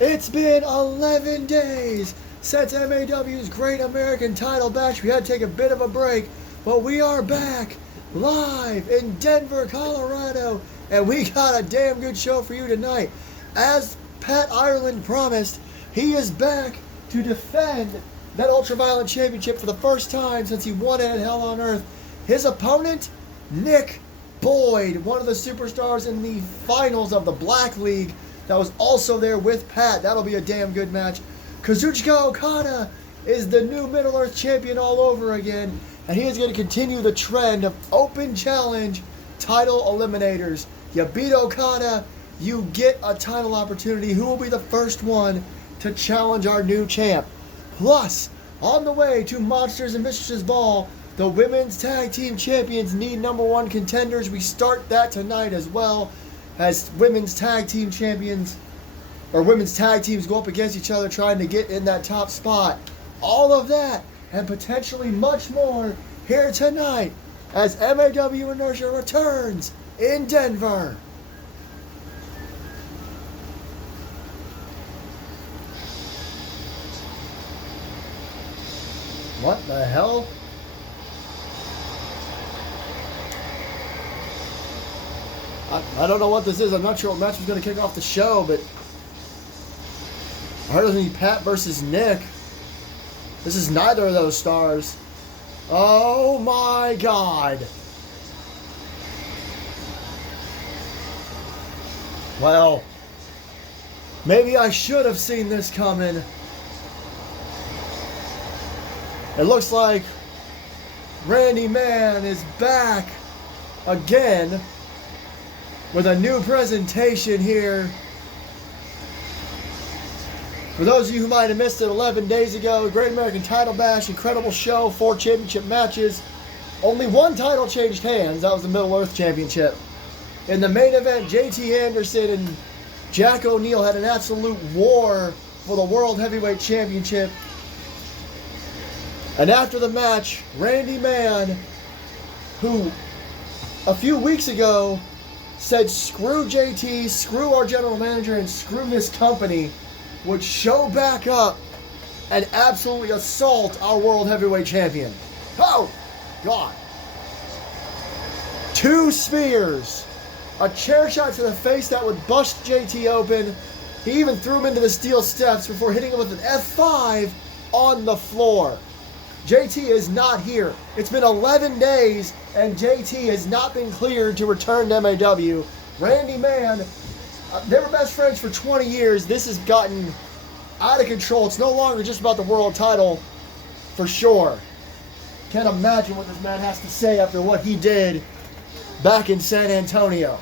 It's been 11 days since MAW's Great American Title match. We had to take a bit of a break, but we are back live in Denver, Colorado, and we got a damn good show for you tonight. As Pat Ireland promised, he is back to defend that Ultraviolet Championship for the first time since he won it at Hell on Earth. His opponent, Nick Boyd, one of the superstars in the finals of the Black League, that was also there with Pat. That'll be a damn good match. Kazuchika Okada is the new Middle Earth champion all over again, and he is going to continue the trend of open challenge title eliminators. You beat Okada, you get a title opportunity. Who will be the first one to challenge our new champ? Plus, on the way to Monsters and Mistresses Ball, the women's tag team champions need #1 contenders. We start that tonight as well, as women's tag team champions, or women's tag teams go up against each other trying to get in that top spot. All of that and potentially much more here tonight as MAW Inertia returns in Denver. What the hell? I don't know what this is. I'm not sure what match was going to kick off the show, but I heard it was going to be Pat versus Nick. This is neither of those stars. Oh my God. Well, maybe I should have seen this coming. It looks like Randy Man is back again with a new presentation here. For those of you who might have missed it 11 days ago, Great American Title Bash, incredible show, 4 championship matches. Only one title changed hands, that was the Middle Earth Championship. In the main event, JT Anderson and Jack O'Neil had an absolute war for the World Heavyweight Championship. And after the match, Randy Man, who a few weeks ago said screw JT, screw our general manager, and screw this company, would show back up and absolutely assault our World Heavyweight Champion. Oh, God. 2 spears. A chair shot to the face that would bust JT open. He even threw him into the steel steps before hitting him with an F5 on the floor. JT is not here. It's been 11 days, and JT has not been cleared to return to MAW. Randy Man, they were best friends for 20 years. This has gotten out of control. It's no longer just about the world title, for sure. Can't imagine what this man has to say after what he did back in San Antonio.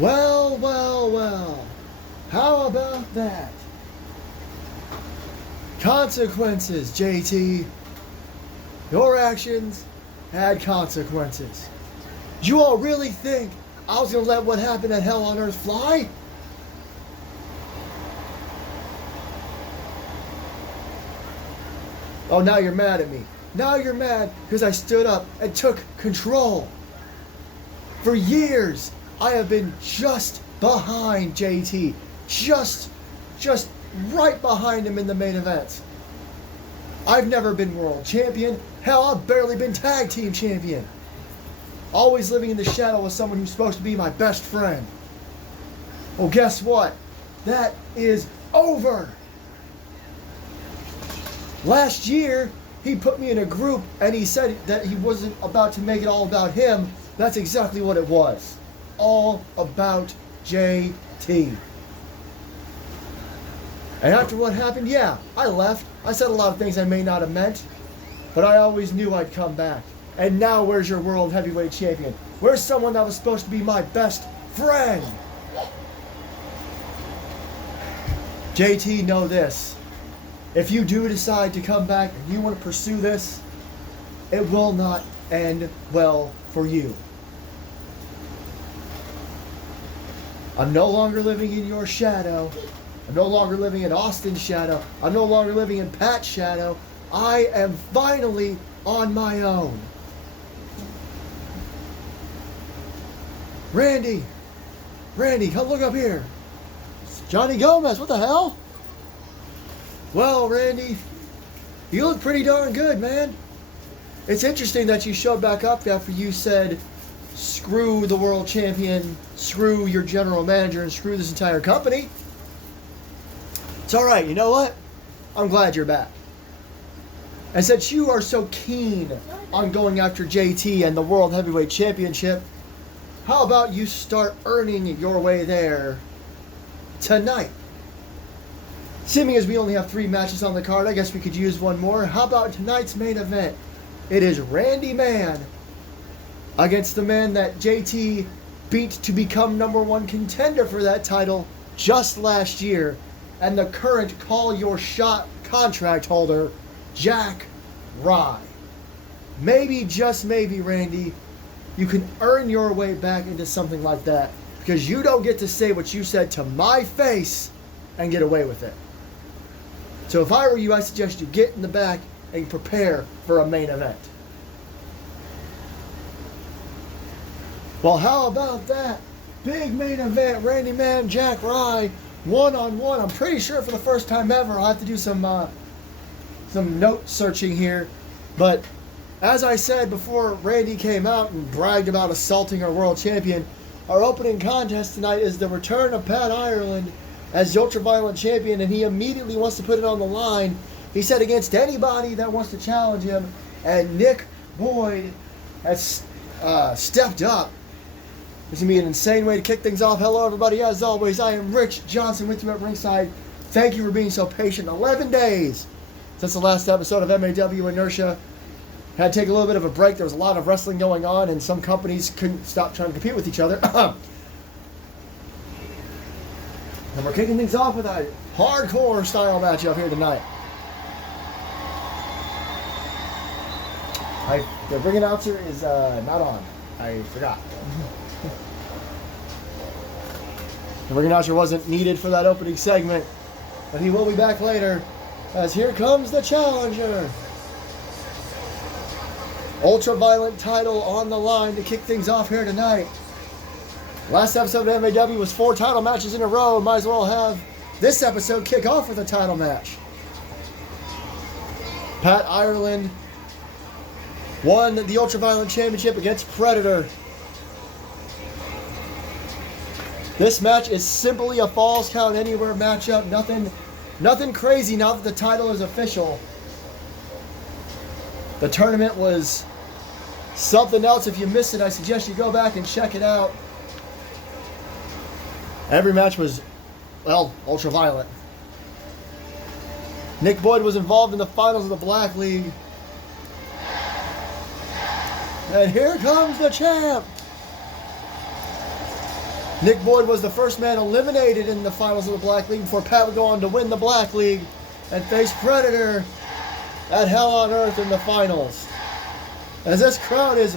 Well, well, well. How about that? Consequences, JT. Your actions had consequences. Do you all really think I was going to let what happened at Hell on Earth fly? Oh, now you're mad at me. Now you're mad because I stood up and took control. For years, I have been just behind JT. Just right behind him in the main events. I've never been world champion. Hell, I've barely been tag team champion. Always living in the shadow of someone who's supposed to be my best friend. Well, guess what? That is over. Last year, he put me in a group and he said that he wasn't about to make it all about him. That's exactly what it was. All about JT. And after what happened, yeah, I left. I said a lot of things I may not have meant, but I always knew I'd come back. And now where's your World Heavyweight Champion? Where's someone that was supposed to be my best friend? JT, know this. If you do decide to come back and you want to pursue this, it will not end well for you. I'm no longer living in your shadow. I'm no longer living in Austin's shadow. I'm no longer living in Pat's shadow. I am finally on my own. Randy, come look up here. It's Johnny Gomez, what the hell? Well, Randy, you look pretty darn good, man. It's interesting that you showed back up after you said, screw the world champion, screw your general manager, and screw this entire company. It's all right. You know what? I'm glad you're back. And since you are so keen on going after JT and the World Heavyweight Championship, how about you start earning your way there tonight? Seeming as we only have 3 matches on the card, I guess we could use one more. How about tonight's main event? It is Randy Man against the man that JT beat to become #1 contender for that title just last year, and the current Call Your Shot contract holder, Jack Rye. Maybe, just maybe, Randy, you can earn your way back into something like that, because you don't get to say what you said to my face and get away with it. So if I were you, I suggest you get in the back and prepare for a main event. Well, how about that? Big main event, Randy Man, Jack Rye, one-on-one. I'm pretty sure for the first time ever, I'll have to do some note searching here. But as I said before Randy came out and bragged about assaulting our world champion, our opening contest tonight is the return of Pat Ireland as the Ultraviolent champion, and he immediately wants to put it on the line. He said against anybody that wants to challenge him, and Nick Boyd has stepped up. This is going to be an insane way to kick things off. Hello, everybody. As always, I am Rich Johnson with you at ringside. Thank you for being so patient. 11 days since the last episode of MAW Inertia. Had to take a little bit of a break. There was a lot of wrestling going on, and some companies couldn't stop trying to compete with each other. And we're kicking things off with a hardcore style matchup here tonight. The ring announcer is not on. I forgot. The ring announcer wasn't needed for that opening segment, but he will be back later, as here comes the challenger. Ultraviolent title on the line to kick things off here tonight. Last episode of MAW was 4 title matches in a row. Might as well have this episode kick off with a title match. Pat Ireland won the Ultraviolent Championship against Predator. This match is simply a Falls Count Anywhere matchup. Nothing crazy now that the title is official. The tournament was something else. If you missed it, I suggest you go back and check it out. Every match was, well, ultra-violent. Nick Boyd was involved in the finals of the Black League. And here comes the champ. Nick Boyd was the first man eliminated in the finals of the Black League before Pat would go on to win the Black League and face Predator at Hell on Earth in the finals. As this crowd is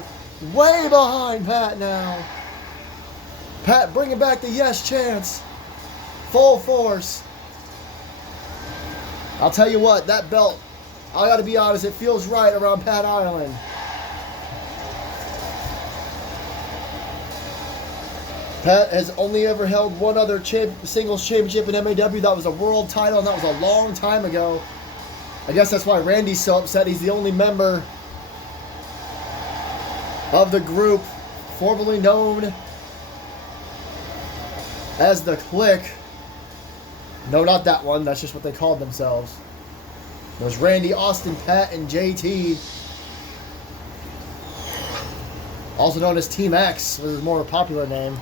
way behind Pat now. Pat bringing back the yes chants. Full force. I'll tell you what, that belt, I gotta be honest, it feels right around Pat Ireland. Pat has only ever held one other singles championship in MAW. That was a world title, and that was a long time ago. I guess that's why Randy's so upset. He's the only member of the group formerly known as the Clique. No, not that one. That's just what they called themselves. There's Randy, Austin, Pat, and JT. Also known as Team X, was his more popular name.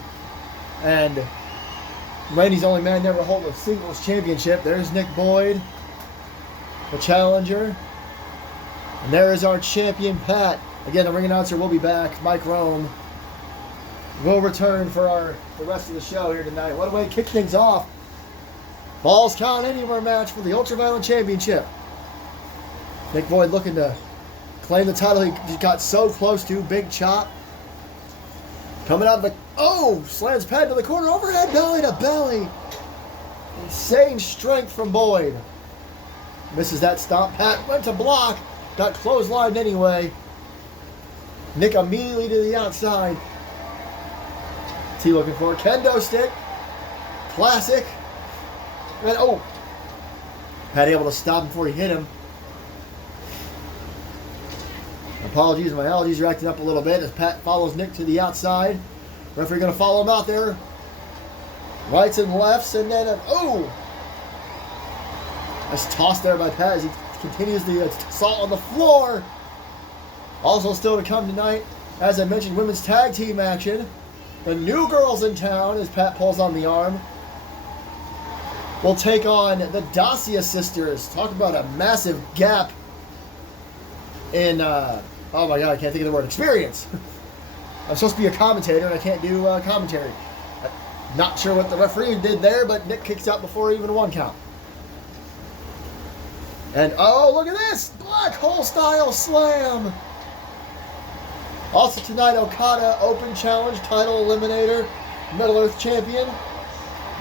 And Randy's the only man never hold a singles championship. There's Nick Boyd, the challenger. And there is our champion, Pat. Again, the ring announcer will be back. Mike Rome will return for the rest of the show here tonight. What a way to kick things off. Falls Count Anywhere match for the Ultraviolent Championship. Nick Boyd looking to claim the title he got so close to. Big chop. Coming out of the... Oh! Slams Pat to the corner. Overhead belly to belly. Insane strength from Boyd. Misses that stomp. Pat went to block. Got clotheslined anyway. Nick immediately to the outside. he looking for? Kendo stick. Classic. And oh, Pat able to stop him before he hit him. Apologies, my allergies are acting up a little bit as Pat follows Nick to the outside. Referee going to follow him out there. Rights and lefts, and then oh, nice toss there by Pat as he continues the assault on the floor. Also still to come tonight, as I mentioned, women's tag team action. The new girls in town, as Pat pulls on the arm, will take on the Dacia sisters. Talk about a massive gap in, oh my god, I can't think of the word, experience. I'm supposed to be a commentator and I can't do commentary. Not sure what the referee did there, but Nick kicks out before even one count. And oh, look at this! Black hole style slam! Also tonight, Okada Open Challenge title eliminator, Middle Earth champion.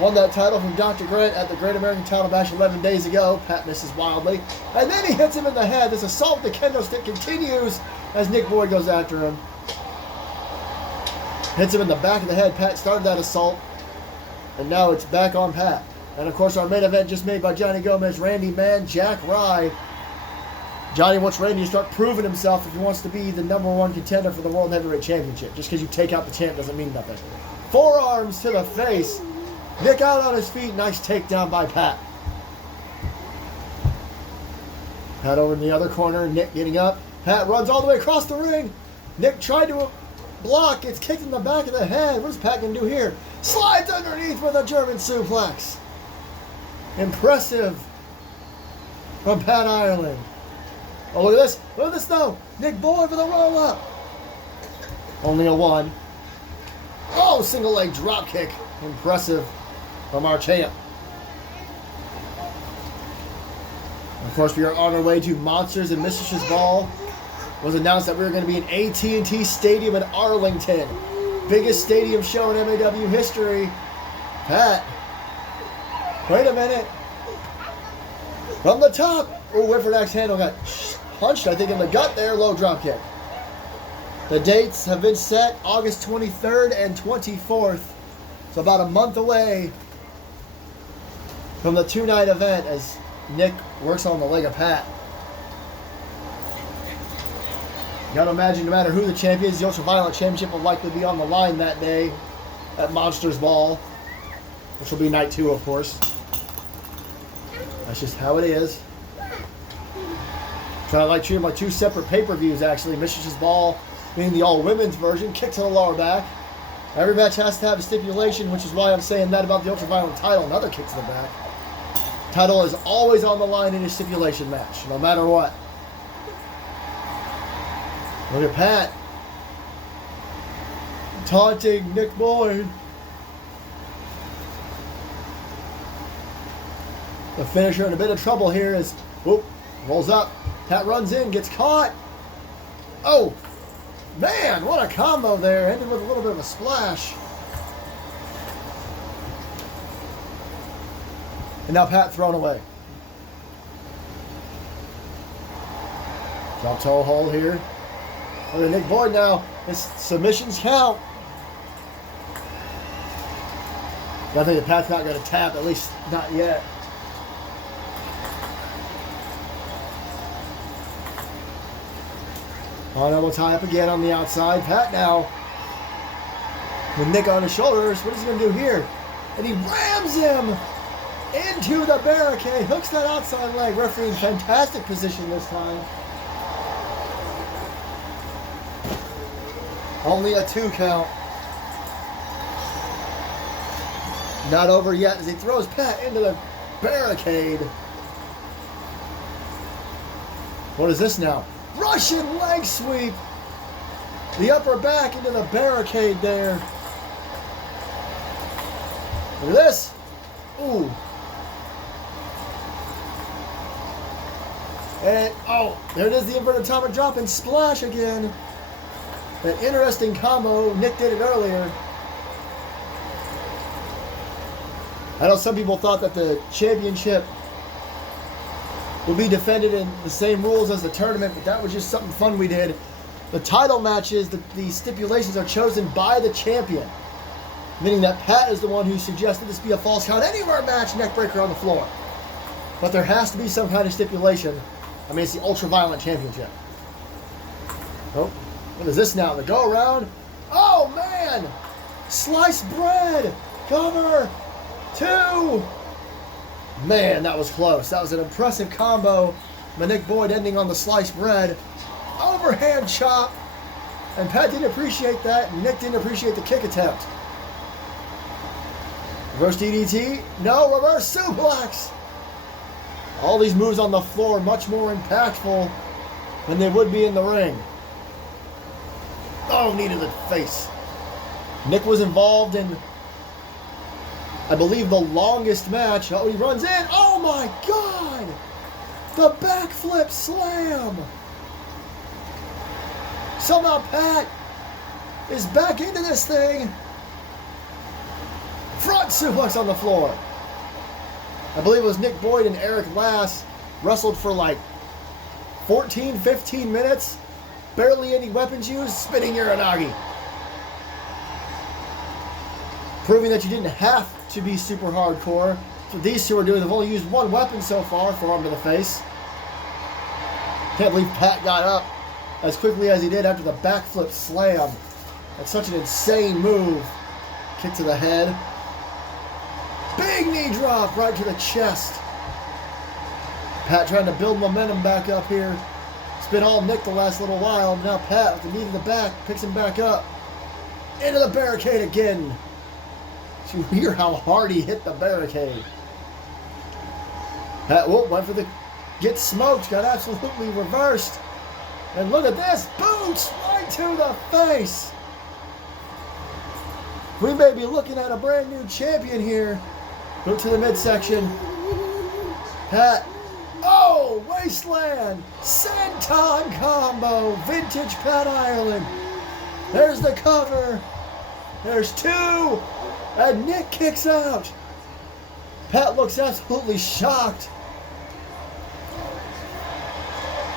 Won that title from Dr. Grant at the Great American Title Bash 11 days ago. Pat misses wildly. And then he hits him in the head. This assault with the kendo stick continues as Nick Boyd goes after him. Hits him in the back of the head. Pat started that assault. And now it's back on Pat. And of course our main event just made by Johnny Gomez, Randy Man, Jack Rye. Johnny wants Randy to start proving himself if he wants to be the #1 contender for the World Heavyweight Championship. Just because you take out the champ doesn't mean nothing. Forearms to the face. Nick out on his feet. Nice takedown by Pat. Pat over in the other corner. Nick getting up. Pat runs all the way across the ring. Nick tried to block. It's kicked in the back of the head. What's Pat going to do here? Slides underneath with a German suplex. Impressive from Pat Ireland. Oh, look at this. Look at this, though. Nick Boyd with a roll-up. Only a 1. Oh, single leg drop kick. Impressive from our champ. Of course, we are on our way to Monsters and Mistress's Ball. It was announced that we were going to be in AT&T Stadium in Arlington. Biggest stadium show in MAW history. Pat. Wait a minute. From the top. Oh, Whitford Axe handle got punched, I think, in the gut there. Low drop kick. The dates have been set August 23rd and 24th. So about a month away from the 2-night event as Nick works on the leg of Pat. You gotta imagine no matter who the champion is, the Ultraviolet Championship will likely be on the line that day at Monsters Ball, which will be night 2, of course. That's just how it is. Trying to treat them like 2 separate pay-per-views, actually. Mistress's Ball being the all-women's version, kick to the lower back. Every match has to have a stipulation, which is why I'm saying that about the Ultraviolet title. Another kick to the back. Title is always on the line in a stipulation match, no matter what. Look at Pat. Taunting Nick Boyd. The finisher in a bit of trouble here as, whoop, rolls up. Pat runs in, gets caught. Oh, man, what a combo there. Ended with a little bit of a splash. And now Pat thrown away. Drop toe hold here. Look at Nick Boyd now. His submissions count. I think that Pat's not going to tap, at least not yet. On elbow tie up again on the outside. Pat now with Nick on his shoulders. What is he going to do here? And he rams him into the barricade. Hooks that outside leg. Referee in fantastic position this time. Only a 2 count. Not over yet as he throws Pat into the barricade. What is this now? Russian leg sweep. The upper back into the barricade there. Look at this. Ooh. And, oh, there it is, the inverted atomic drop and splash again. An interesting combo. Nick did it earlier. I know some people thought that the championship would be defended in the same rules as the tournament, but that was just something fun we did. The title matches, the stipulations are chosen by the champion. meaning that Pat is the one who suggested this be a false count anywhere match, neckbreaker on the floor. But there has to be some kind of stipulation. I mean, it's the Ultra-Violent Championship. Oh, what is this now? The go-around? Oh, man! Sliced bread! Cover! 2! Man, that was close. That was an impressive combo. Nick Boyd ending on the sliced bread. Overhand chop. And Pat didn't appreciate that. And Nick didn't appreciate the kick attempt. Reverse DDT? No, reverse suplex! All these moves on the floor much more impactful than they would be in the ring. Oh, knee to the face. Nick was involved in, I believe, the longest match. Oh, he runs in. Oh my God! The backflip slam! Somehow Pat is back into this thing. Front suplex on the floor. I believe it was Nick Boyd and Eric Lass wrestled for like 14, 15 minutes. Barely any weapons used. Spinning Uranagi. Proving that you didn't have to be super hardcore. So these two are doing. They've only used one weapon so far, forearm to the face. Can't believe Pat got up as quickly as he did after the backflip slam. That's such an insane move. Kick to the head. Big knee drop right to the chest. Pat trying to build momentum back up here. It's been all Nick the last little while. Now Pat with the knee to the back picks him back up. Into the barricade again. You hear how hard he hit the barricade. Pat went for the get smoked. Got absolutely reversed. And look at this. Boots right to the face. We may be looking at a brand new champion here. Go to the midsection. Pat. Oh, Wasteland. Senton combo. Vintage Pat Ireland. There's the cover. There's 2. And Nick kicks out. Pat looks absolutely shocked.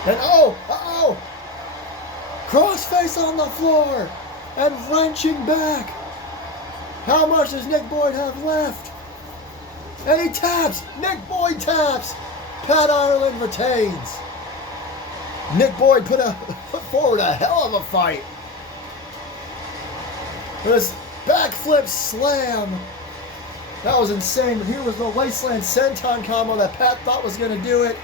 And crossface on the floor. And wrenching back. How much does Nick Boyd have left? And he taps. Nick Boyd taps. Pat Ireland retains. Nick Boyd put forward a hell of a fight. This backflip slam. That was insane. But here was the Wasteland Senton combo that Pat thought was going to do it.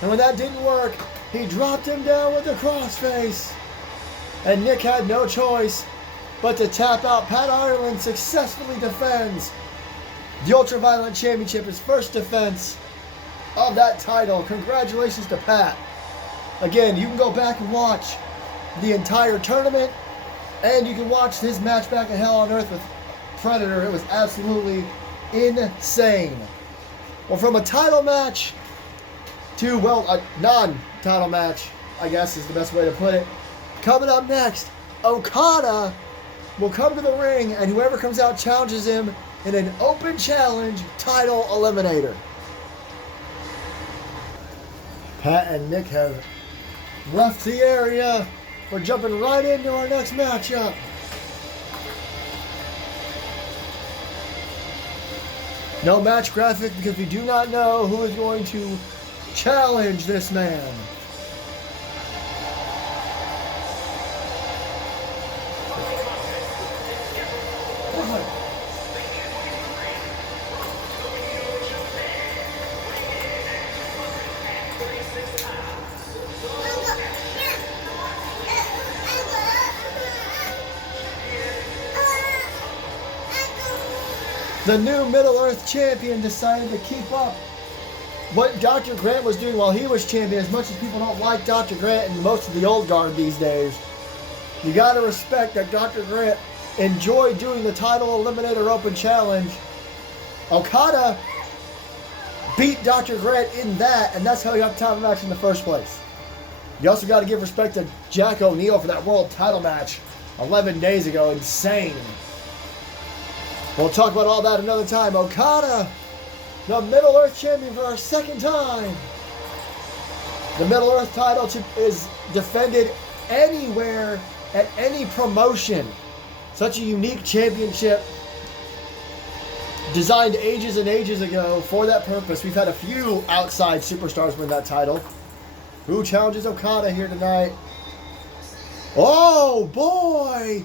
And when that didn't work, he dropped him down with the crossface. And Nick had no choice but to tap out. Pat Ireland successfully defends the Ultra-Violent Championship, his first defense of that title. Congratulations to Pat. Again, you can go back and watch the entire tournament, and you can watch his match back in Hell on Earth with Predator. It was absolutely insane. Well, from a title match to, well, a non-title match, I guess is the best way to put it. Coming up next, Okada will come to the ring, and whoever comes out challenges him in an open challenge title eliminator. Pat and Nick have left the area. We're jumping right into our next matchup. No match graphic because we do not know who is going to challenge this man. The new Middle-earth champion decided to keep up what Dr. Grant was doing while he was champion. As much as people don't like Dr. Grant and most of the old guard these days, you got to respect that Dr. Grant enjoyed doing the title eliminator open challenge. Okada beat Dr. Grant in that, and that's how he got the title match in the first place. You also got to give respect to Jack O'Neal for that world title match 11 days ago. Insane. We'll talk about all that another time. Okada, the Middle-earth champion for our second time. The Middle-earth title is defended anywhere at any promotion. Such a unique championship. designed ages and ages ago for that purpose. We've had a few outside superstars win that title. Who challenges Okada here tonight? Oh, boy!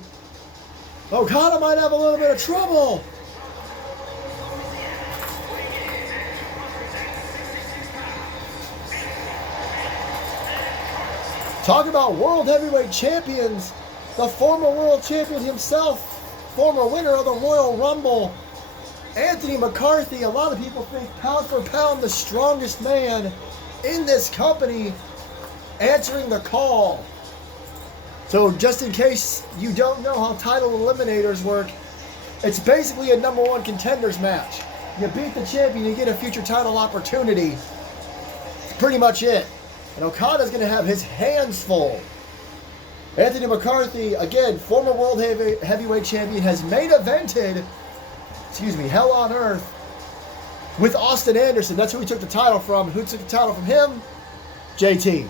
Okada might have a little bit of trouble. Talk about world heavyweight champions. The former world champion himself, former winner of the Royal Rumble, Anthony McCarthy. A lot of people think pound for pound the strongest man in this company, answering the call. So just in case you don't know how title eliminators work, it's basically a number one contenders match. You beat the champion, you get a future title opportunity. That's pretty much it. And Okada's going to have his hands full. Anthony McCarthy, again, former world heavyweight champion, has main evented, Hell on Earth with Austin Anderson. That's who he took the title from. Who took the title from him? JT.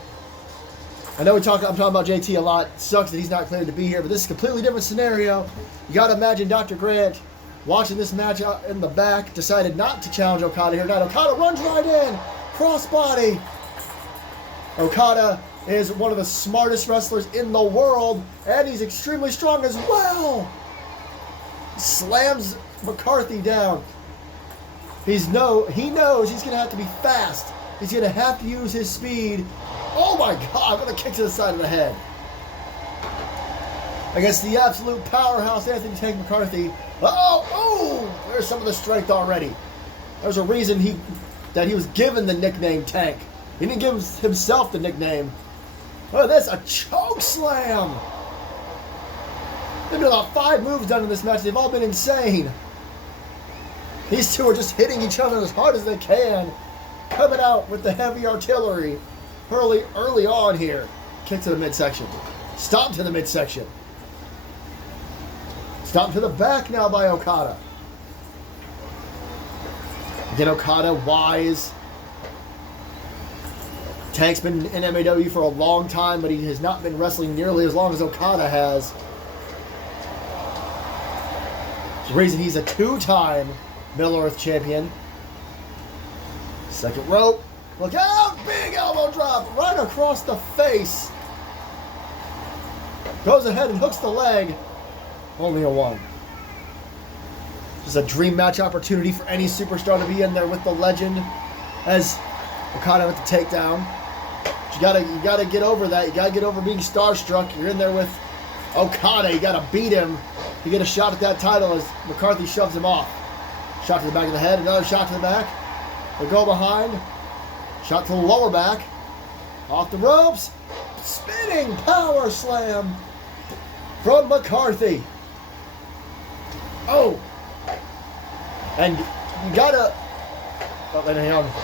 I know I'm talking about JT a lot. It sucks that he's not cleared to be here, but this is a completely different scenario. You got to imagine Dr. Grant watching this match out in the back, decided not to challenge Okada here. Now Okada runs right in, crossbody. Okada is one of the smartest wrestlers in the world, and he's extremely strong as well. Slams McCarthy down. He knows he's going to have to be fast. He's going to have to use his speed. Oh my God, what a kick to the side of the head. Against the absolute powerhouse, Anthony Tank McCarthy. Oh, there's some of the strength already. There's a reason that he was given the nickname Tank. He didn't give himself the nickname. Look at this, a choke slam. There's been about 5 moves done in this match. They've all been insane. These two are just hitting each other as hard as they can, coming out with the heavy artillery early on here. Kick to the midsection. Stomp to the midsection. Stomp to the back now by Okada. Again, Okada, wise. Tank's been in MAW for a long time, but he has not been wrestling nearly as long as Okada has. There's a reason he's a 2-time Middle Earth champion. Second rope. Look out! Big elbow drop right across the face. Goes ahead and hooks the leg. Only a 1. This is a dream match opportunity for any superstar to be in there with the legend. As Okada with the takedown. You gotta get over that. You gotta get over being starstruck. You're in there with Okada. You gotta beat him. You get a shot at that title as McCarthy shoves him off. Shot to the back of the head. Another shot to the back. They go behind. Shot to the lower back. Off the ropes. Spinning power slam from McCarthy. Oh. And you gotta...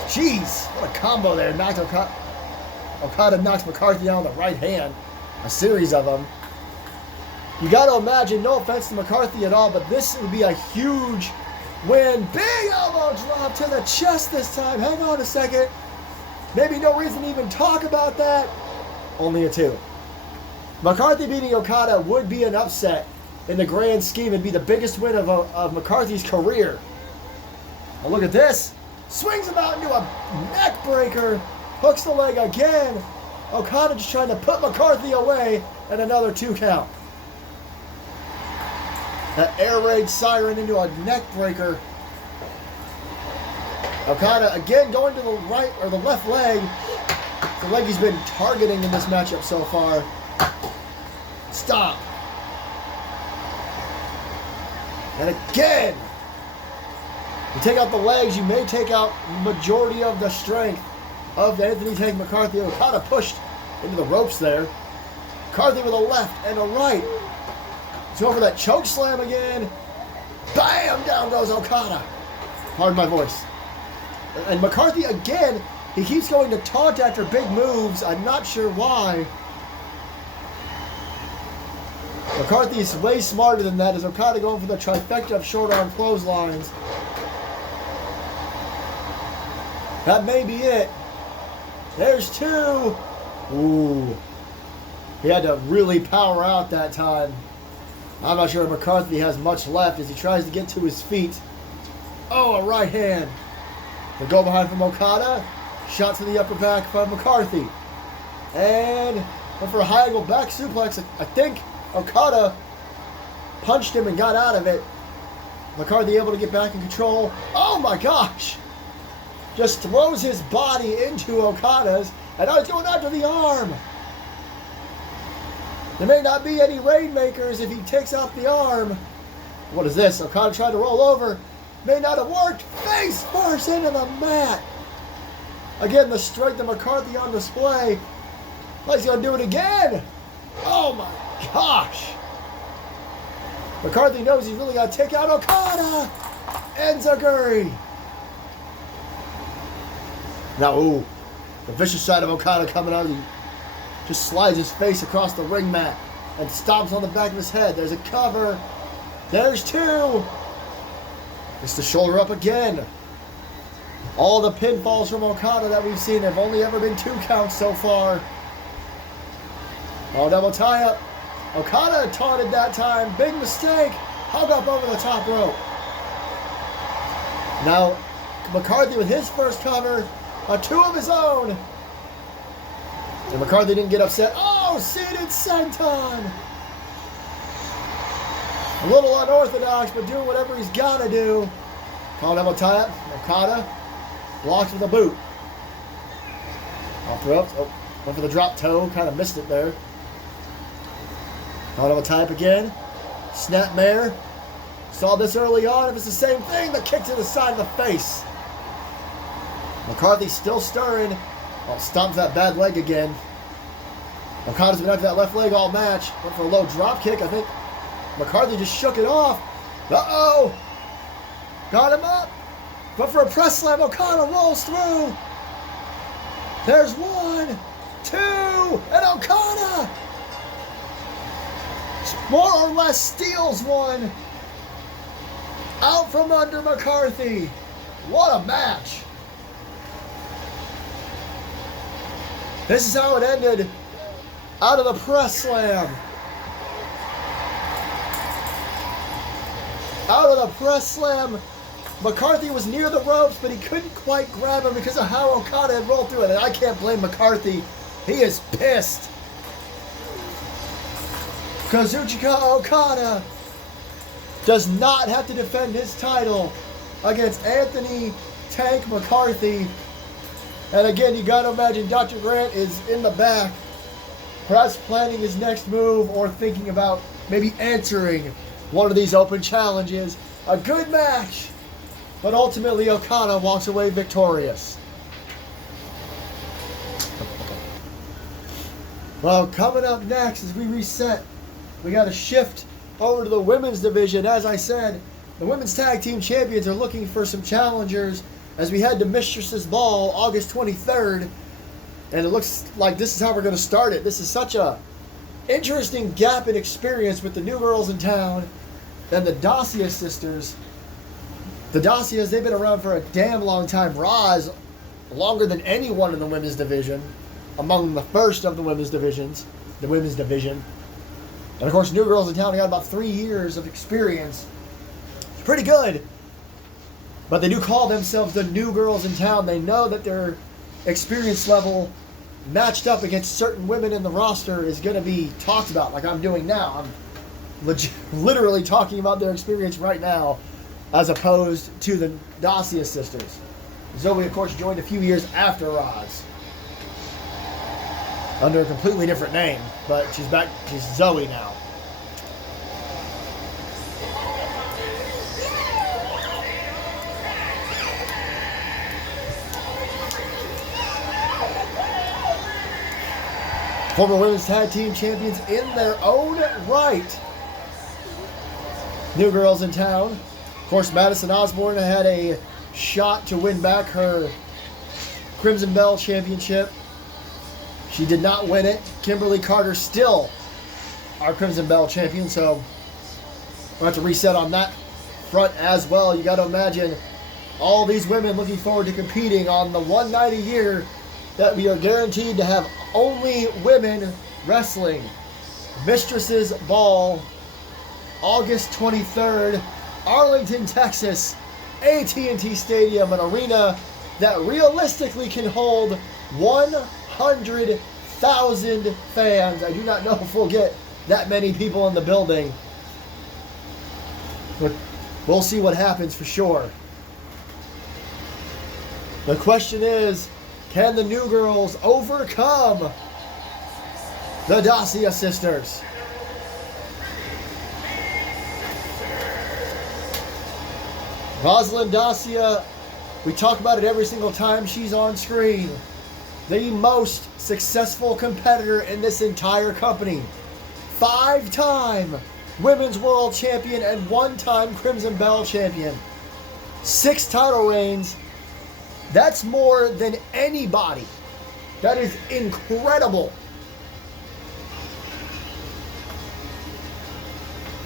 Jeez, what a combo there. Okada knocks McCarthy down with the right hand. A series of them. You got to imagine, no offense to McCarthy at all, but this would be a huge win. Big elbow drop to the chest this time. Hang on a second. Maybe no reason to even talk about that. Only a 2. McCarthy beating Okada would be an upset in the grand scheme. It'd be the biggest win of McCarthy's career. Now look at this. Swings him out into a neck breaker. Hooks the leg again. Okada just trying to put McCarthy away, and another 2 count. That air raid siren into a neck breaker. Okada again going to the right or the left leg. The leg he's been targeting in this matchup so far. Stop. And again. You take out the legs, you may take out the majority of the strength of the Anthony Tank McCarthy. Okada pushed into the ropes there. McCarthy with a left and a right. He's going for that choke slam again. Bam! Down goes Okada. Pardon my voice. And McCarthy again, he keeps going to taunt after big moves. I'm not sure why. McCarthy is way smarter than that. As Okada going for the trifecta of short arm clotheslines. That may be it. There's 2. Ooh. He had to really power out that time. I'm not sure McCarthy has much left as he tries to get to his feet. Oh, a right hand. The go behind from Okada. Shot to the upper back from McCarthy. And went for a high angle back suplex. I think Okada punched him and got out of it. McCarthy able to get back in control. Oh my gosh! Just throws his body into Okada's. And now he's going after the arm. There may not be any rainmakers if he takes out the arm. What is this? Okada tried to roll over. May not have worked. Face first into the mat. Again, the strength of McCarthy on display. Oh, he's going to do it again. Oh my gosh. McCarthy knows he's really got to take out Okada. Enziguri. Now, ooh. The vicious side of Okada coming out. He just slides his face across the ring mat and stomps on the back of his head. There's a cover. There's two. It's the shoulder up again. All the pinfalls from Okada that we've seen have only ever been 2 counts so far. Oh, double tie up. Okada taunted that time. Big mistake. Hug up over the top rope. Now, McCarthy with his first cover. A 2 of his own. And McCarthy didn't get upset. Oh, seated senton. A little unorthodox, but doing whatever he's got to do. Call double tie up. Okada blocks with a boot. Off the ropes. Oh, went for the drop toe. Kind of missed it there. Call double tie up again. Snap mare. Saw this early on. If it's the same thing, the kick to the side of the face. McCarthy still stirring. Oh, stomps that bad leg again. Okada's been after that left leg all match. Went for a low drop kick. I think McCarthy just shook it off. Uh-oh. Got him up. But for a press slam, Okada rolls through. There's 1, 2, and Okada more or less steals one out from under McCarthy. What a match. This is how it ended. Out of the press slam. Out of the press slam. McCarthy was near the ropes, but he couldn't quite grab him because of how Okada had rolled through it. And I can't blame McCarthy. He is pissed. Kazuchika Okada does not have to defend his title against Anthony Tank McCarthy. And again, you got to imagine Dr. Grant is in the back, perhaps planning his next move or thinking about maybe answering one of these open challenges. A good match, but ultimately Okada walks away victorious. Well, coming up next as we reset, we got to shift over to the women's division. As I said, the women's tag team champions are looking for some challengers as we head to Mistress's Ball August 23rd. And it looks like this is how we're going to start it. This is such a interesting gap in experience with the new girls in town and the Dacia sisters. The Dacias, they've been around for a damn long time. Roz, longer than anyone in the women's division, among the first of the women's divisions, the women's division. And of course, new girls in town, they got about 3 years of experience. It's pretty good. But they do call themselves the new girls in town. They know that their experience level matched up against certain women in the roster is going to be talked about, like I'm doing now. I'm literally talking about their experience right now, as opposed to the Dacia sisters. Zoe, of course, joined a few years after Roz, under a completely different name, but she's back. She's Zoe now. Former women's tag team champions in their own right. New girls in town. Of course, Madison Osborne had a shot to win back her Crimson Bell championship. She did not win it. Kimberly Carter still our Crimson Bell champion, so we'll have to reset on that front as well. You got to imagine all these women looking forward to competing on the one night a year that we are guaranteed to have only women wrestling. Mistress's Ball, August 23rd, Arlington, Texas. AT&T Stadium, an arena that realistically can hold 100,000 fans. I do not know if we'll get that many people in the building, but we'll see what happens for sure. The question is, can the New Girls overcome the Dacia sisters? Rosalind Dacia, we talk about it every single time she's on screen. The most successful competitor in this entire company. 5-time Women's World Champion and 1-time Crimson Bell Champion. 6 title reigns. That's more than anybody. That is incredible.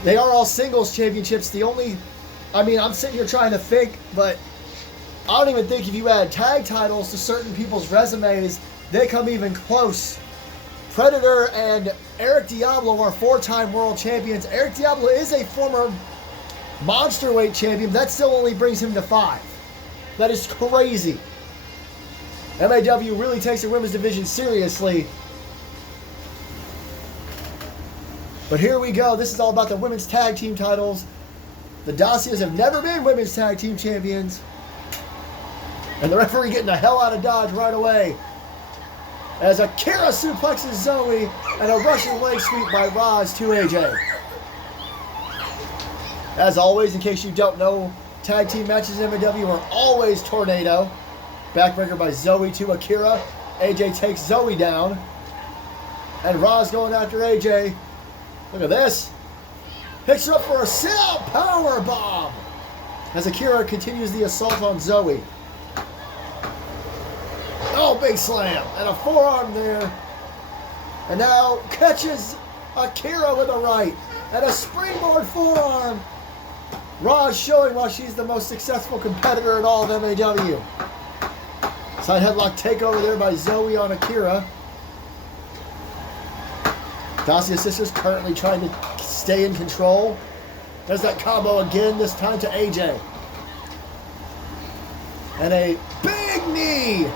They are all singles championships. I'm sitting here trying to think, but I don't even think if you add tag titles to certain people's resumes, they come even close. Predator and Eric Diablo are 4-time world champions. Eric Diablo is a former monster weight champion. That still only brings him to 5. That is crazy. MAW really takes the women's division seriously. But here we go. This is all about the women's tag team titles. The Dacias have never been women's tag team champions. And the referee getting the hell out of Dodge right away. As Akira suplexes Zoe and a Russian leg sweep by Roz to AJ. As always, in case you don't know, tag team matches in MAW are always tornado. Backbreaker by Zoe to Akira. AJ takes Zoe down. And Roz going after AJ. Look at this. Picks her up for a sit-out power bomb. As Akira continues the assault on Zoe. Oh, big slam. And a forearm there. And now catches Akira with a right. And a springboard forearm. Roz showing why she's the most successful competitor in all of MAW. Side headlock takeover there by Zoe on Akira. Dacia sisters currently trying to stay in control. There's that combo again, this time to AJ. And a big knee.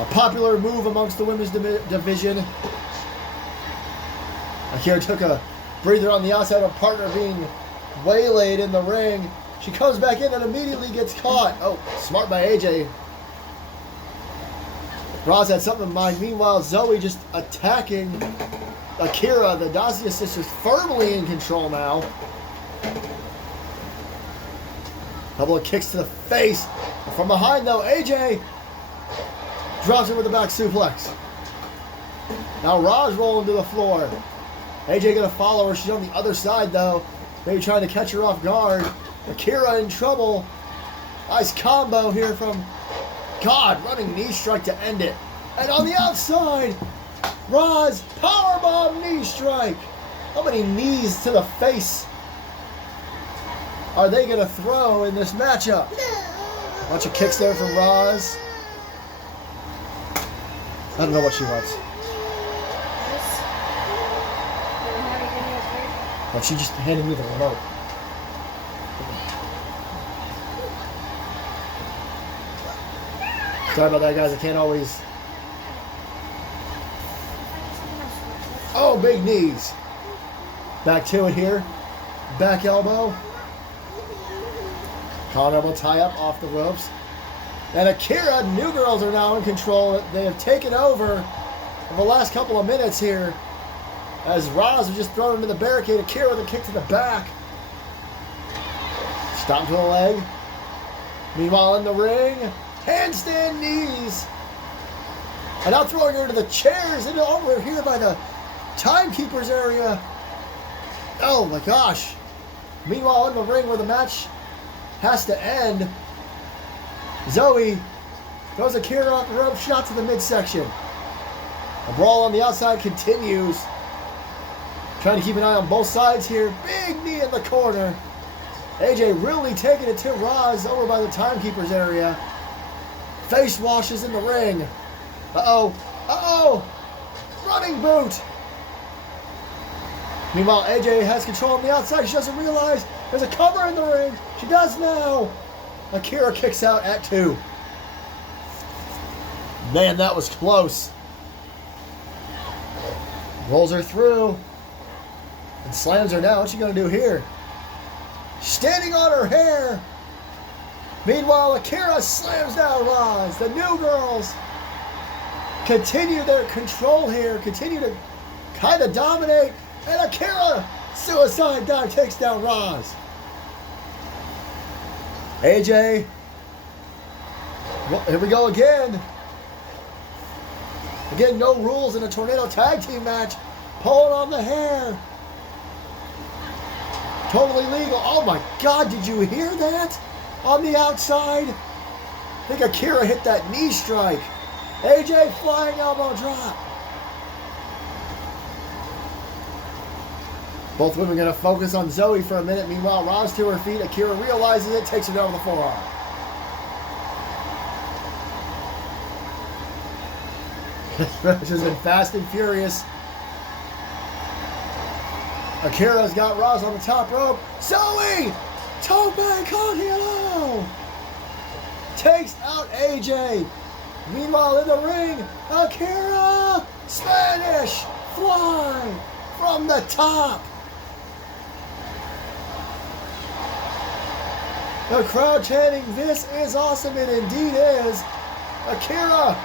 A popular move amongst the women's division. Akira took a breather on the outside of a partner being waylaid in the ring. She comes back in and immediately gets caught. Oh, smart by AJ. Roz had something in mind. Meanwhile, Zoe just attacking Akira. The Dacia sisters firmly in control now. Couple of kicks to the face. From behind, though, AJ drops her with a back suplex. Now Roz rolling to the floor. AJ gonna follow her. She's on the other side, though. Maybe trying to catch her off guard. Akira in trouble. Nice combo here from God. Running knee strike to end it. And on the outside, Roz powerbomb knee strike. How many knees to the face are they going to throw in this matchup? Bunch of kicks there from Roz. I don't know what she wants. But she just handed me the remote. Sorry about that, guys. I can't always. Oh, big knees. Back to it here. Back elbow. Honorable tie up off the ropes. And Akira, New Girls are now in control. They have taken over in the last couple of minutes here. As Roz was just thrown into the barricade. Akira with a kick to the back. Stomp to the leg. Meanwhile in the ring, handstand knees. And now throwing her into the chairs and over here by the timekeepers area. Oh my gosh. Meanwhile in the ring where the match has to end, Zoe throws Akira off the rope, shot to the midsection. The brawl on the outside continues. Trying to keep an eye on both sides here. Big knee in the corner. AJ really taking it to Roz over by the timekeepers area. Face washes in the ring. Uh-oh. Uh-oh. Running boot. Meanwhile, AJ has control on the outside. She doesn't realize there's a cover in the ring. She does now. Akira kicks out at 2. Man, that was close. Rolls her through. And slams her down. What's she going to do here? Standing on her hair. Meanwhile, Akira slams down Roz. The New Girls continue their control here. Continue to kind of dominate. And Akira, suicide dive, takes down Roz. AJ. Well, here we go again. Again, no rules in a tornado tag team match. Pulling on the hair. Totally legal. Oh my God, did you hear that? On the outside. I think Akira hit that knee strike. AJ flying elbow drop. Both women going to focus on Zoe for a minute. Meanwhile, Roz to her feet. Akira realizes it, takes her down with the forearm. This match has been fast and furious. Akira's got Roz on the top rope. Zoe! Tope con hilo! Takes out AJ. Meanwhile, in the ring, Akira! Spanish fly from the top. The crowd chanting, "This is awesome," it indeed is. Akira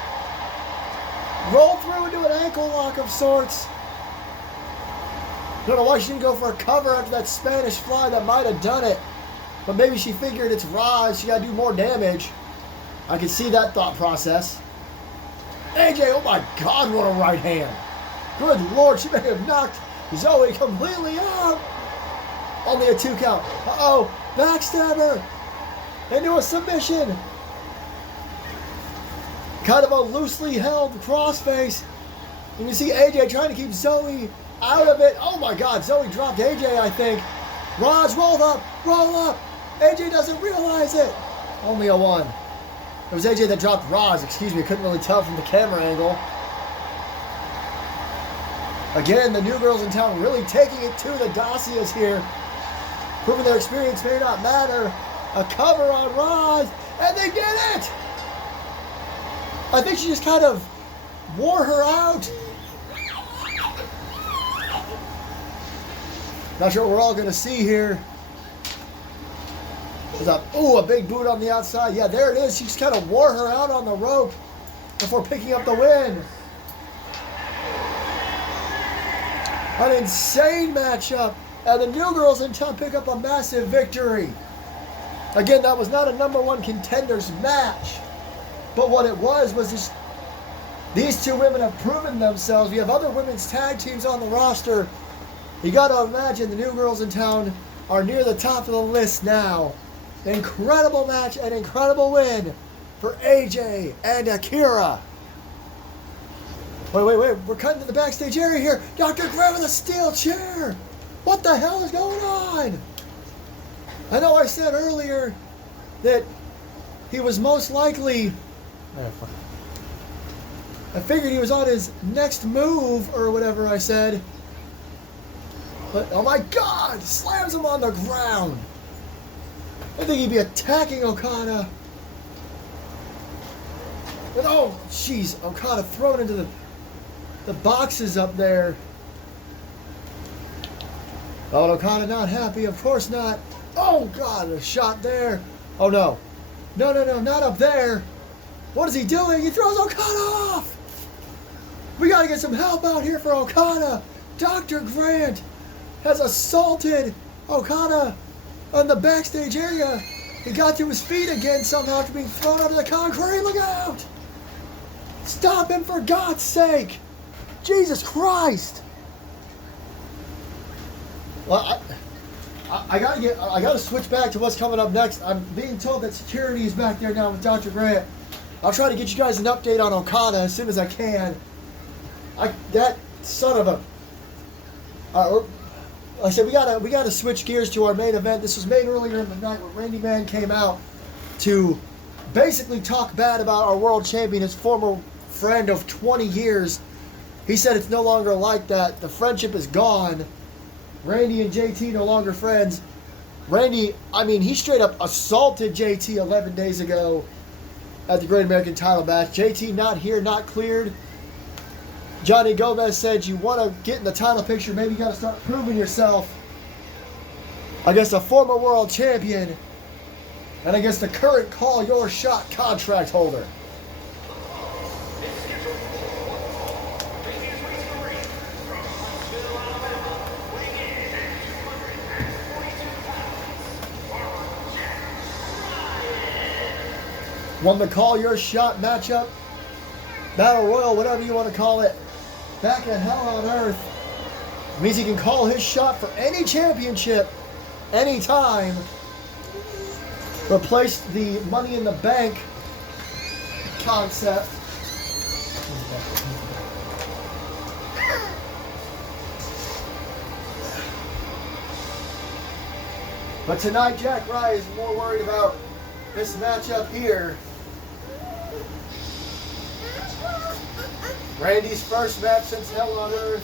rolled through into an ankle lock of sorts. Don't know why she didn't go for a cover after that Spanish fly. That might have done it. But maybe she figured it's Roz. She got to do more damage. I can see that thought process. AJ, oh my God, what a right hand. Good Lord, she may have knocked Zoe completely out. Only a 2 count. Uh-oh, backstabber. Into a submission. Kind of a loosely held crossface. And you see AJ trying to keep Zoe out of it. Oh my God, Zoe dropped AJ, I think. Roz rolled up, roll up. AJ doesn't realize it. Only a 1. It was AJ that dropped Roz, excuse me. I couldn't really tell from the camera angle. Again, the New Girls in town really taking it to the dossiers here. Proving their experience may not matter. A cover on Roz, and they did it! I think she just kind of wore her out. Not sure what we're all going to see here. There's a big boot on the outside. Yeah, there it is. She just kind of wore her out on the rope before picking up the win. An insane matchup. And the New Girls in town pick up a massive victory. Again, that was not a #1 contenders match. But what it was just these two women have proven themselves. We have other women's tag teams on the roster. You got to imagine the New Girls in town are near the top of the list now. Incredible match and incredible win for AJ and Akira. Wait. We're cutting to the backstage area here. Dr. Grant with a steel chair. What the hell is going on? I know I said earlier that he was most likely... I figured he was on his next move or whatever I said. But, oh my God! Slams him on the ground. I think he'd be attacking Okada. But oh, jeez, Okada thrown into the boxes up there. Oh, Okada not happy, of course not. Oh God, a shot there. Oh no. No, not up there. What is he doing? He throws Okada off. We gotta get some help out here for Okada. Dr. Grant has assaulted Okada on the backstage area. He got to his feet again somehow after being thrown onto the concrete. Look out! Stop him for God's sake! Jesus Christ! Well, I gotta switch back to what's coming up next. I'm being told that security is back there now with Dr. Grant. I'll try to get you guys an update on Okada as soon as I can. That son of a... like I said, we gotta switch gears to our main event. This was made earlier in the night where Randy Man came out to basically talk bad about our world champion, his former friend of 20 years. He said it's no longer like that. The friendship is gone. Randy and JT no longer friends. Randy, I mean, he straight up assaulted JT 11 days ago at the Great American title match. JT not here, not cleared. Johnny Gomez said, you want to get in the title picture, maybe you got to start proving yourself against a former world champion and against the current Call Your Shot contract holder. Won the Call Your Shot matchup, Battle Royal, whatever you want to call it, back at Hell on Earth. It means he can call his shot for any championship, anytime. Replaced the Money in the Bank concept. But tonight, Jack Rye is more worried about this matchup here. Randy's first match since Hell on Earth.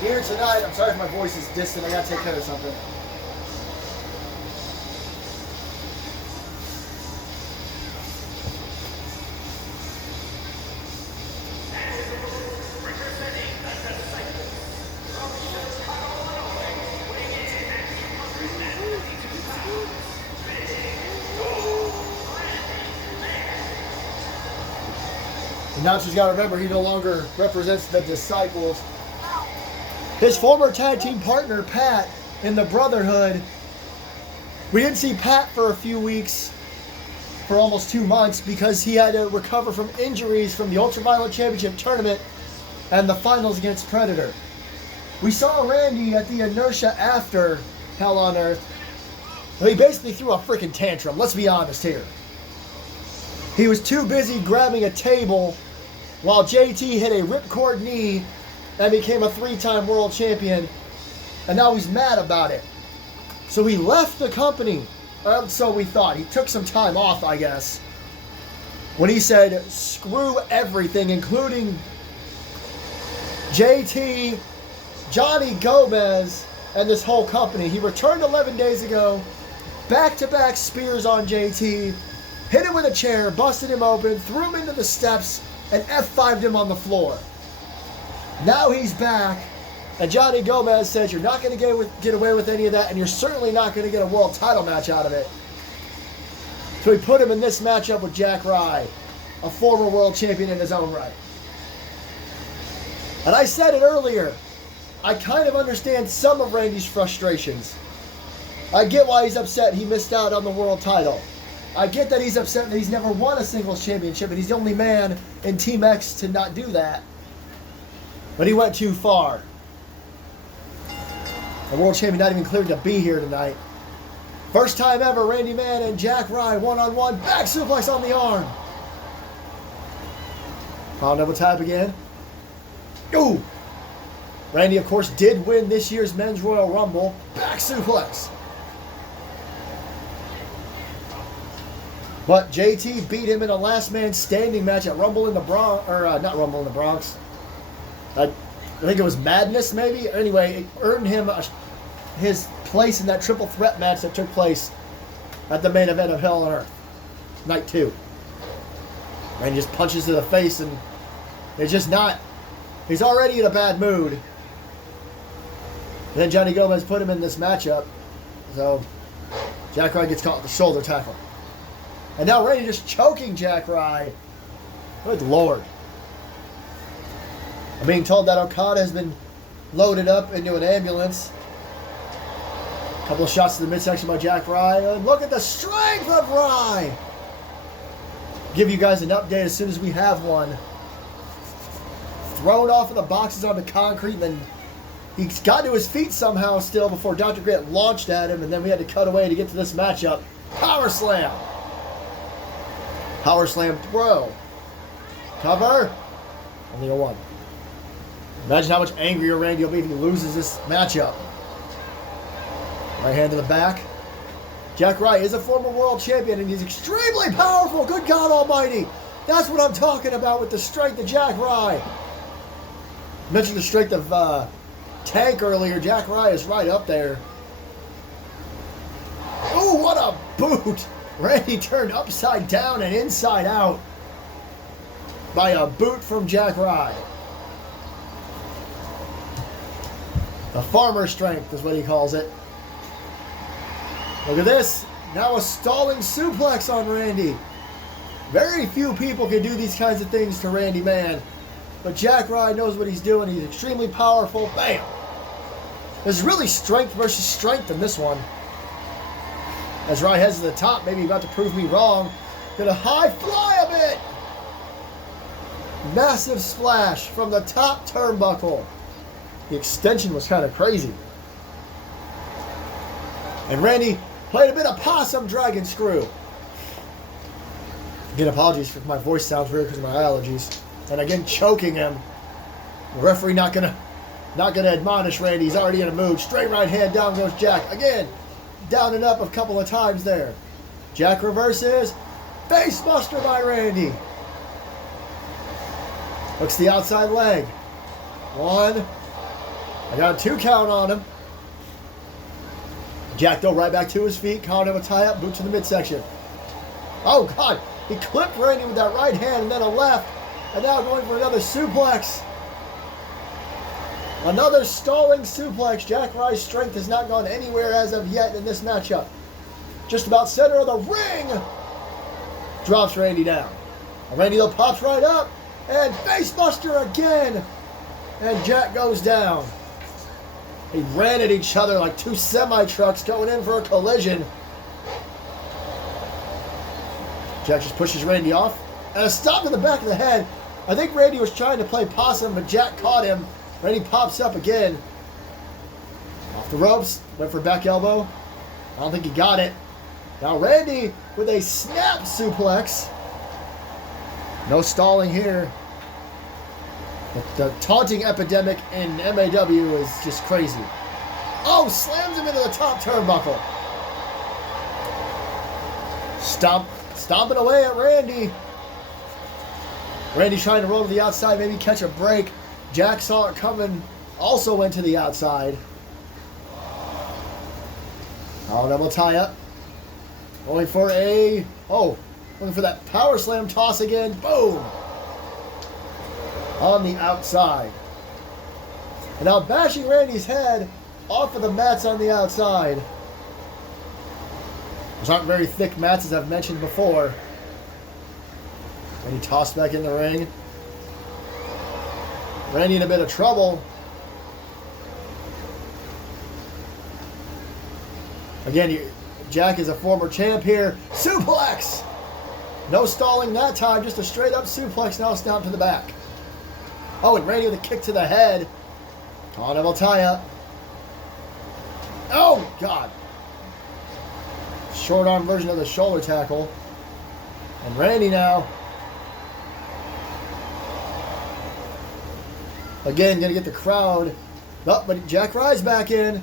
Here tonight, I'm sorry if my voice is distant, I gotta take care of something. The announcer's got to remember he no longer represents the Disciples. His former tag team partner, Pat, in the Brotherhood. We didn't see Pat for a few weeks, for almost 2 months, because he had to recover from injuries from the Ultraviolet Championship Tournament and the finals against Predator. We saw Randy at the Inertia after Hell on Earth. He basically threw a freaking tantrum, let's be honest here. He was too busy grabbing a table while JT hit a ripcord knee and became a 3-time world champion, and now he's mad about it. So he left the company, so we thought. He took some time off, I guess, when he said, screw everything, including JT, Johnny Gomez, and this whole company. He returned 11 days ago, back-to-back spears on JT, hit him with a chair, busted him open, threw him into the steps, and F5'd him on the floor. Now he's back, and Johnny Gomez says you're not going to get away with any of that, and you're certainly not going to get a world title match out of it. So he put him in this matchup with Jack Rye, a former world champion in his own right. And I said it earlier, I kind of understand some of Randy's frustrations. I get why he's upset he missed out on the world title. I get that he's upset that he's never won a singles championship, and he's the only man in Team X to not do that. But he went too far. The world champion not even cleared to be here tonight. First time ever, Randy Man and Jack Rye one-on-one. Back suplex on the arm. Pound double tap again. Ooh! Randy, of course, did win this year's Men's Royal Rumble. Back suplex. But JT beat him in a last man standing match at Rumble in the Bronx, or not Rumble in the Bronx. I think it was Madness, maybe. Anyway, it earned him his place in that triple threat match that took place at the main event of Hell on Earth, night 2. And he just punches to the face, and it's just not. He's already in a bad mood. And then Johnny Gomez put him in this matchup, so Jack Rye gets caught with the shoulder tackle. And now Randy just choking Jack Rye. Good Lord. I'm being told that Okada has been loaded up into an ambulance. A couple of shots to the midsection by Jack Rye. And look at the strength of Rye. Give you guys an update as soon as we have one. Thrown off of the boxes onto concrete, and then he got to his feet somehow still before Dr. Grant launched at him, and then we had to cut away to get to this matchup. Power slam. Power slam throw. Cover. Only a 1. Imagine how much angrier Randy will be if he loses this matchup. Right hand to the back. Jack Rye is a former world champion, and he's extremely powerful. Good God Almighty. That's what I'm talking about with the strength of Jack Rye. Mentioned the strength of Tank earlier. Jack Rye is right up there. what a boot! Randy turned upside down and inside out by a boot from Jack Rye. The farmer strength is what he calls it. Look at this. Now a stalling suplex on Randy. Very few people can do these kinds of things to Randy, man. But Jack Rye knows what he's doing. He's extremely powerful. Bam! There's really strength versus strength in this one. As Rye heads to the top, maybe about to prove me wrong. Gonna high fly a bit. Massive splash from the top turnbuckle. The extension was kind of crazy. And Randy played a bit of possum dragon screw. Again, apologies if my voice sounds weird because of my allergies. And again, choking him. The referee not gonna admonish Randy. He's already in a mood. Straight right hand, down goes Jack. Again, down and up a couple of times there. Jack reverses. Face buster by Randy. Hooks the outside leg. One. I got a 2 count on him. Jack though right back to his feet. Caught him a tie up. Boot to the midsection. Oh God. He clipped Randy with that right hand and then a left. And now going for another suplex. Another stalling suplex. Jack Rye's strength has not gone anywhere as of yet in this matchup. Just about center of the ring. Drops Randy down. Randy though pops right up. And facebuster again. And Jack goes down. They ran at each other like 2 semi-trucks going in for a collision. Jack just pushes Randy off. And a stop to the back of the head. I think Randy was trying to play possum, but Jack caught him. Randy pops up again. Off the ropes. Went for back elbow. I don't think he got it. Now Randy with a snap suplex. No stalling here. The taunting epidemic in MAW is just crazy. Oh, slams him into the top turnbuckle. Stomping away at Randy. Randy trying to roll to the outside, maybe catch a break. Jack saw it coming, also went to the outside. Oh, double tie up. Going for looking for that power slam toss again. Boom. On the outside. And now bashing Randy's head off of the mats on the outside. Those aren't very thick mats, as I've mentioned before. And he tossed back in the ring. Randy in a bit of trouble. Again, Jack is a former champ here. Suplex! No stalling that time, just a straight up suplex, now stomp to the back. Oh, and Randy with a kick to the head. Oh, double tie up. Oh, God. Short arm version of the shoulder tackle. And Randy now. Again, going to get the crowd. Oh, but Jack Rye's back in.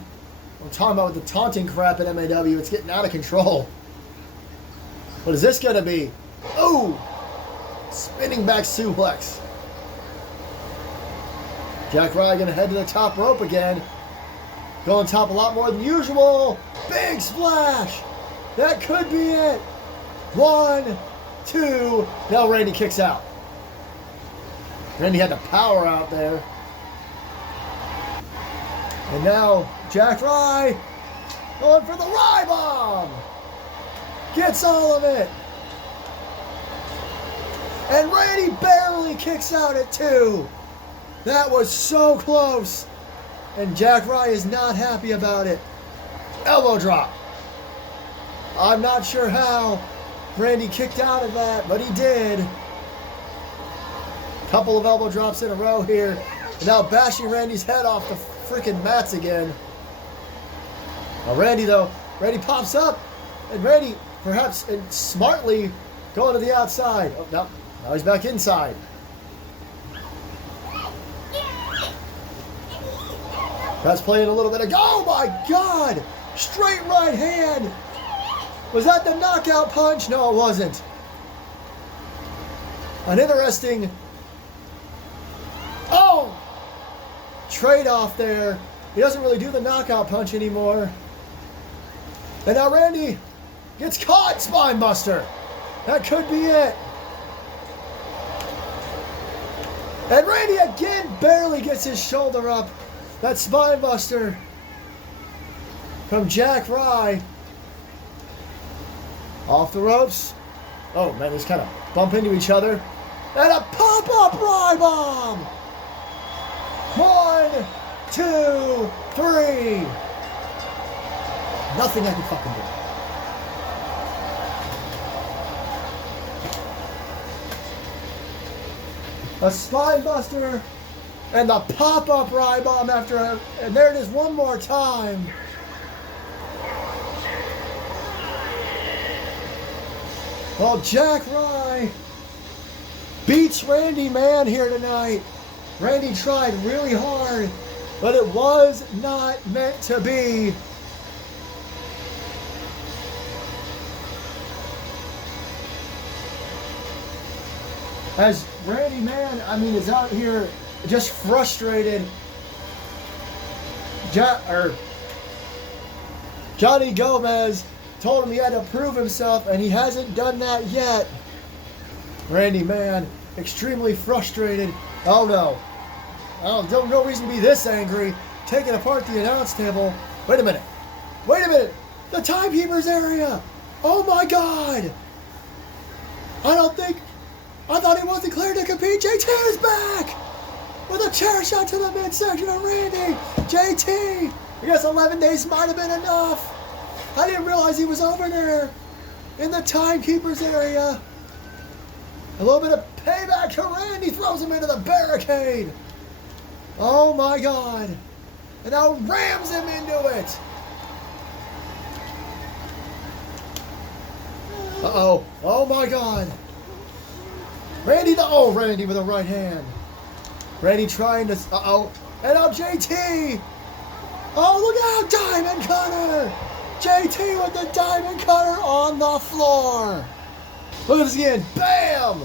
I'm talking about with the taunting crap at MAW. It's getting out of control. What is this going to be? Oh! Spinning back suplex. Jack Rye going to head to the top rope again. Going top a lot more than usual. Big splash. That could be it. 1, 2. Now Randy kicks out. Randy had the power out there. And now Jack Rye going for the Rye Bomb. Gets all of it. And Randy barely kicks out at 2. That was so close. And Jack Rye is not happy about it. Elbow drop. I'm not sure how Randy kicked out of that, but he did. Couple of elbow drops in a row here. And now bashing Randy's head off the freaking mats again. Now Randy pops up. And Randy, perhaps smartly, going to the outside. Oh, no. Now he's back inside. That's playing a little bit of... Oh, my God! Straight right hand! Was that the knockout punch? No, it wasn't. An interesting... Oh! Trade-off there. He doesn't really do the knockout punch anymore. And now Randy Gets caught, Spinebuster. That could be it. And Randy again barely gets his shoulder up. That Spinebuster from Jack Rye. Off the ropes. Oh, man, they just kind of bump into each other. And a pop-up Rye Bomb. 1, 2, 3. Nothing I can fucking do. A Spinebuster and the pop-up Rye Bomb after and there it is one more time. Well, Jack Rye beats Randy Man here tonight. Randy tried really hard, but it was not meant to be. As Randy Man, is out here just frustrated. Johnny Gomez told him he had to prove himself, and he hasn't done that yet. Randy Man, extremely frustrated. Oh no. No reason to be this angry. Taking apart the announce table. Wait a minute. The Timekeepers area. Oh my God. I thought he wasn't cleared to compete. JT is back with a chair shot to the midsection of Randy. JT, I guess 11 days might have been enough. I didn't realize he was over there in the Timekeepers area. A little bit of payback to Randy, throws him into the barricade. Oh my God. And now rams him into it. Uh-oh. Oh my God. Randy with a right hand. Randy trying to, and now JT. Oh, look out, Diamond Cutter. JT with the Diamond Cutter on the floor. Look at this again. Bam!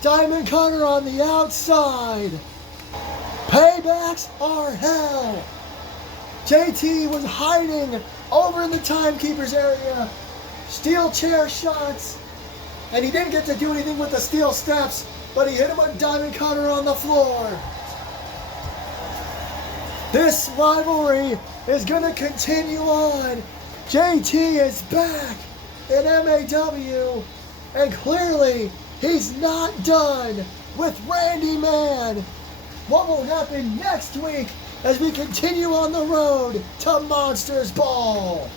Diamond Cutter on the outside. Paybacks are hell. JT was hiding over in the Timekeepers area. Steel chair shots. And he didn't get to do anything with the steel steps, but he hit him with Diamond Cutter on the floor. This rivalry is going to continue on. JT is back in MAW, and clearly he's not done with Randy Man. What will happen next week as we continue on the road to Monsters Ball?